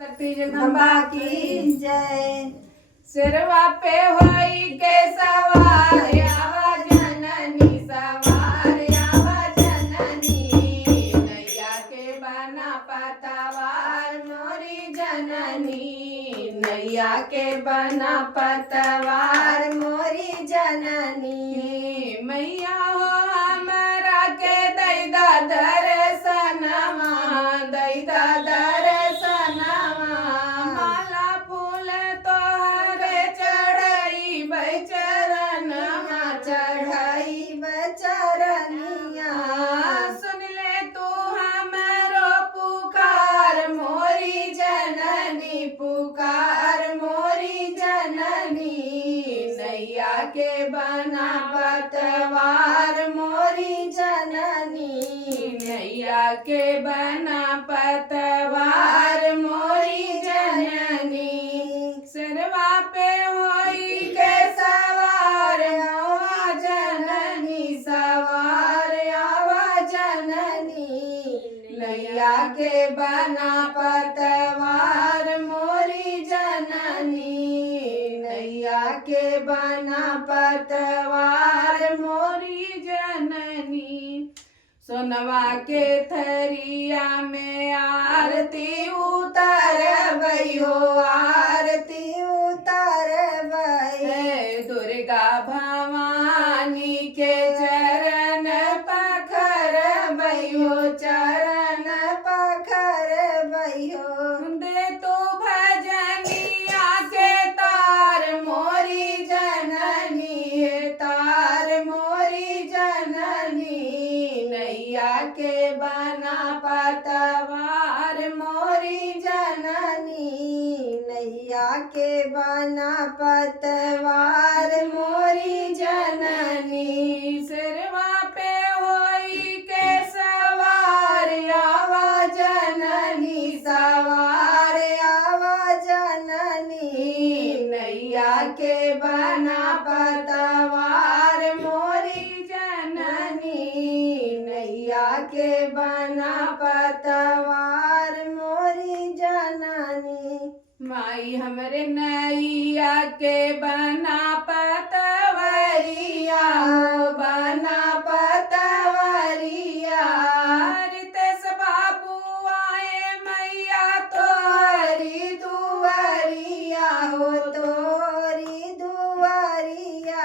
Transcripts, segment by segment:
शक्ति जगदम्बा की जय। सिरवा पे होई के सवार आवा जननी सवार आवा जननी नैया के बना पतवार मोरी जननी नैया के बना पतवार मोरी जननी मैया हो हमरा के दैदा दर्शनमा दैदा दर्शनमा माला फूल तोहरे चढ़ई चरणमा चढ़ाई बचरनिया सुन ले तू हमरो पुकार मोरी जननी पुकार मोरी जननी नैया के बना पतवार मोरी जननी नैया के बना पतवार मोरी जननी सिरवा पे होई के सवार आवा जननी सवार आवा जननी नैया के बना पतवार मोरी जननी नैया के बना पतवार मोरी जननी सोनवा के थरिया में आरती उतारबई हो आरती उतारबई हे दुर्गा भवानी के चरण पखरबई हो चरण पखरबई हो दे तो भजनिया के तार मोरी जननी तार मोरी जननी नैया के बना पतवार मोरी जननी नैया के बना पतवार मोरी जननी सिरवा पे होई के सवार आवा जननी सवार आवा जननी नैया के बना पतवार मोरी जननी नैया के बना पतवार मोरी जननी माई हमरे नैया के बना पतवरिया बना पतवरिया रितेश बाबू आए मैया तोरी दुआरिया हो तोरी दुआरिया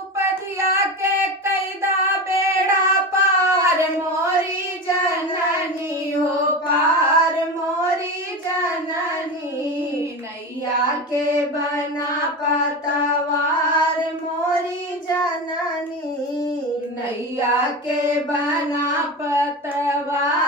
उपधिया के कैदा बेड़ा पार मोरी जननी हो पार मोरी जननी नैया के बना पतवार मोरी जननी नैया के बना पतवार